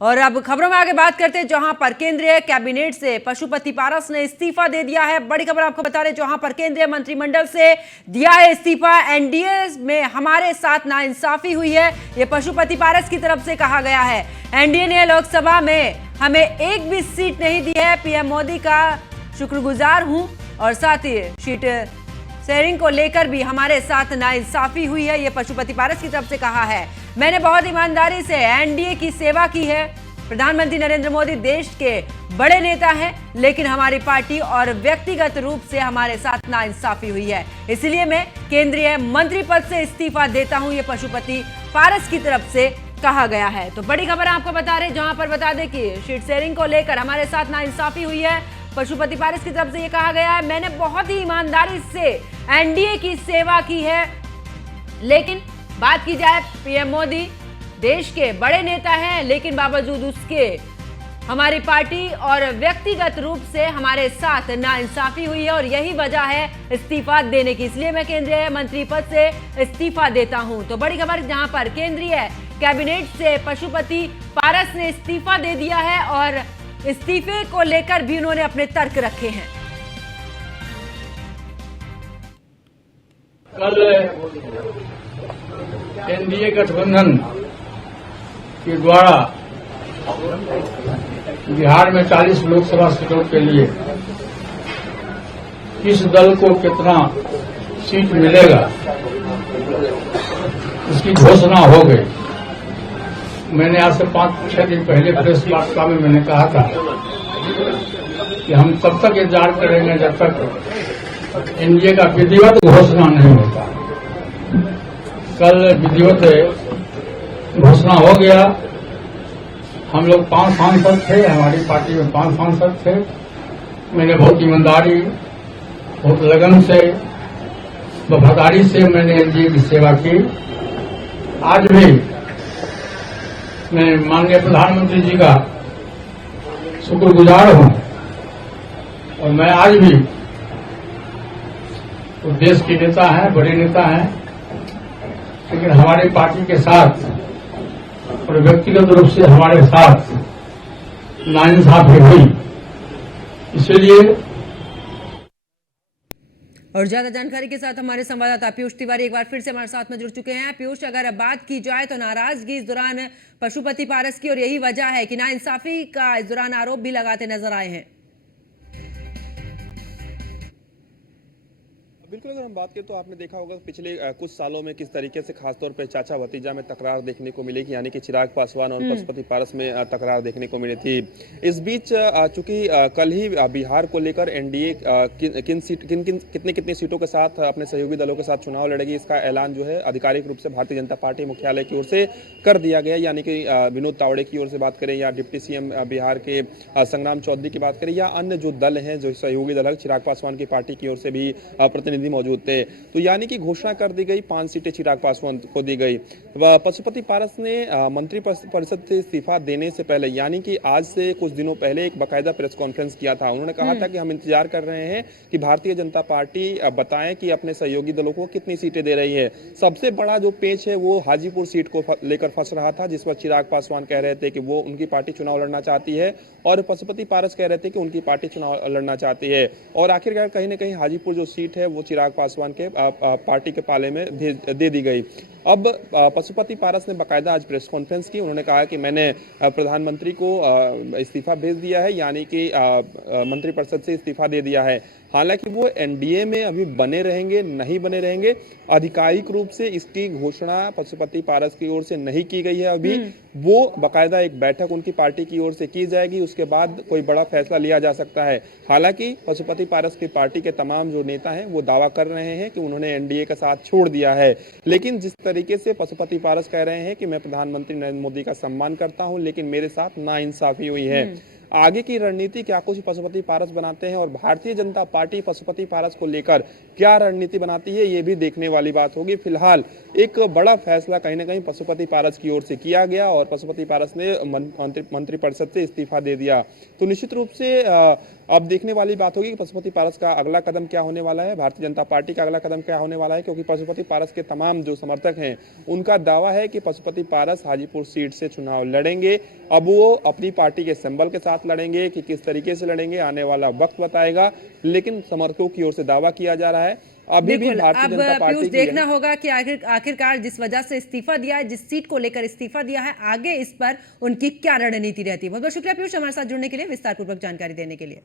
और अब खबरों में आगे बात करते हैं, जहां पर केंद्रीय कैबिनेट से पशुपति पारस ने इस्तीफा दे दिया है। बड़ी खबर आपको बता रहे, जहां पर केंद्रीय मंत्रिमंडल से दिया है इस्तीफा। एनडीए में हमारे साथ नाइंसाफी हुई है, यह पशुपति पारस की तरफ से कहा गया है। एनडीए ने लोकसभा में हमें एक भी सीट नहीं दी है, पीएम मोदी का शुक्रगुजार हूं, और साथ ही सीट शेयरिंग को लेकर भी हमारे साथ नाइंसाफी हुई है, यह पशुपति पारस की तरफ से कहा है। मैंने बहुत ईमानदारी से एनडीए की सेवा की है। प्रधानमंत्री नरेंद्र मोदी देश के बड़े नेता हैं, लेकिन हमारी पार्टी और व्यक्तिगत रूप से हमारे साथ नाइंसाफी हुई है, इसलिए मैं केंद्रीय मंत्री पद से इस्तीफा देता हूं, यह पशुपति पारस की तरफ से कहा गया है। तो बड़ी खबर आपको बता रहे, जहां पर बता दें कि सीट शेयरिंग को लेकर हमारे साथ नाइंसाफी हुई है। पशुपति पारस की तरफ से यह कहा गया है, मैंने बहुत ही ईमानदारी से एनडीए की सेवा की है, लेकिन बात की जाए पीएम मोदी देश के बड़े नेता हैं, लेकिन बावजूद उसके हमारी पार्टी और व्यक्तिगत रूप से हमारे साथ नाइंसाफी हुई है, और यही वजह है इस्तीफा देने की, इसलिए मैं केंद्रीय मंत्री पद से इस्तीफा देता हूं। तो बड़ी खबर, जहां पर केंद्रीय कैबिनेट से पशुपति पारस ने इस्तीफा दे दिया है, और इस्तीफे को लेकर भी उन्होंने अपने तर्क रखे हैं। कल एनडीए गठबंधन के द्वारा बिहार में 40 लोकसभा सीटों के लिए किस दल को कितना सीट मिलेगा, इसकी घोषणा हो गई। मैंने आज से 5-6 दिन पहले प्रेस वार्ता में मैंने कहा था कि हम तब तक इंतजार करेंगे जब तक एनडीए का विधिवत घोषणा नहीं होता। कल विधिवत घोषणा हो गया। हम लोग 5 सांसद थे, हमारी पार्टी में 5 सांसद थे। मैंने बहुत ईमानदारी, बहुत लगन से, वफादारी से मैंने एनडीए की सेवा की। आज भी मैं माननीय प्रधानमंत्री जी का शुक्रगुजार हूं, और मैं आज भी तो देश के नेता हैं, बड़े नेता हैं, लेकिन हमारी पार्टी के साथ और व्यक्तिगत रूप से हमारे साथ नाइंसाफी हुई, इसलिए। और ज्यादा जानकारी के साथ हमारे संवाददाता पीयूष तिवारी एक बार फिर से हमारे साथ में जुड़ चुके हैं। पीयूष, अगर बात की जाए तो नाराजगी इस दौरान पशुपति पारस की, और यही वजह है कि नाइंसाफी का इस दौरान आरोप भी लगाते नजर आए हैं। बिल्कुल, अगर हम बात करें तो आपने देखा होगा पिछले कुछ सालों में किस तरीके से खासतौर पर चाचा भतीजा में तकरार देखने को मिलेगी, यानी कि चिराग पासवान और पशुपति पारस में तकरार देखने को मिली थी। इस बीच चूंकि कल ही बिहार को लेकर एनडीए कितनी सीटों के साथ अपने सहयोगी दलों के साथ चुनाव लड़ेगी, इसका ऐलान जो है आधिकारिक रूप से भारतीय जनता पार्टी मुख्यालय की ओर से कर दिया गया। यानी कि विनोद तावड़े की ओर से बात करें, या डिप्टी सीएम बिहार के संग्राम चौधरी की बात करें, या अन्य जो दल हैं, जो सहयोगी दल है, चिराग पासवान की पार्टी की ओर से भी प्रतिनिधि मौजूद थे। तो यानी कि घोषणा कर दी गई, 5 सीटें चिराग पासवान को दी गई। पशुपति पारस ने मंत्री परिषद से इस्तीफा देने से पहले, यानी कि आज से कुछ दिनों पहले एक बाकायदा प्रेस कॉन्फ्रेंस किया था। उन्होंने कहा था कि हम इंतजार कर रहे हैं कि भारतीय जनता पार्टी बताएं कि अपने सहयोगी दलों को कितनी सीटें दे रही है। सबसे बड़ा जो पेच है वो हाजीपुर सीट को लेकर फंस रहा था, जिस पर चिराग पासवान कह रहे थे कि वो उनकी पार्टी चुनाव लड़ना चाहती है, और पशुपति पारस कह रहे थे कि उनकी पार्टी चुनाव लड़ना चाहती है। और आखिरकार कहीं ना कहीं हाजीपुर जो सीट है वो चिराग पासवान के पार्टी के पाले में दे दी गई। अब पशुपति पारस ने बाकायदा आज प्रेस कॉन्फ्रेंस की। उन्होंने कहा कि मैंने प्रधानमंत्री को इस्तीफा भेज दिया है, यानी कि मंत्रिपरिषद से इस्तीफा दे दिया है। हालांकि वो एनडीए में अभी बने रहेंगे, नहीं बने रहेंगे, आधिकारिक रूप से इसकी घोषणा पशुपति पारस की ओर से नहीं की गई है अभी। वो बाकायदा एक बैठक उनकी पार्टी की ओर से की जाएगी, उसके बाद कोई बड़ा फैसला लिया जा सकता है। हालांकि पशुपति पारस की पार्टी के तमाम जो नेता हैं वो दावा कर रहे हैं कि उन्होंने एनडीए का साथ छोड़ दिया है, लेकिन जिस तरीके से पशुपति पारस कह रहे हैं कि मैं प्रधानमंत्री नरेंद्र मोदी का सम्मान करता हूं, लेकिन मेरे साथ नाइंसाफी हुई है। आगे की रणनीति क्या कुछ पशुपति पारस बनाते हैं, और भारतीय जनता पार्टी पशुपति पारस को लेकर क्या रणनीति बनाती है ये भी देखने वाली बात होगी। फिलहाल एक बड़ा फैसला कहीं ना कहीं पशुपति पारस की ओर से किया गया और पशुपति पारस ने मंत्रिपरिषद से इस्तीफा दे दिया। तो निश्चित रूप से अब देखने वाली बात होगी कि पशुपति पारस का अगला कदम क्या होने वाला है, भारतीय जनता पार्टी का अगला कदम क्या होने वाला है, क्योंकि पशुपति पारस के तमाम जो समर्थक हैं उनका दावा है कि पशुपति पारस हाजीपुर सीट से चुनाव लड़ेंगे। अब वो अपनी पार्टी के सिंबल के साथ लड़ेंगे कि किस तरीके से लड़ेंगे आने वाला वक्त बताएगा, लेकिन समर्थकों की ओर से दावा किया जा रहा है अभी भी भारतीय जनता पार्टी पीयूष देखना होगा कि आखिरकार जिस वजह से इस्तीफा दिया है, जिस सीट को लेकर इस्तीफा दिया है, आगे इस पर उनकी क्या रणनीति रहती है। बहुत बहुत शुक्रिया पीयूष हमारे साथ जुड़ने के लिए, विस्तारपूर्वक जानकारी देने के लिए।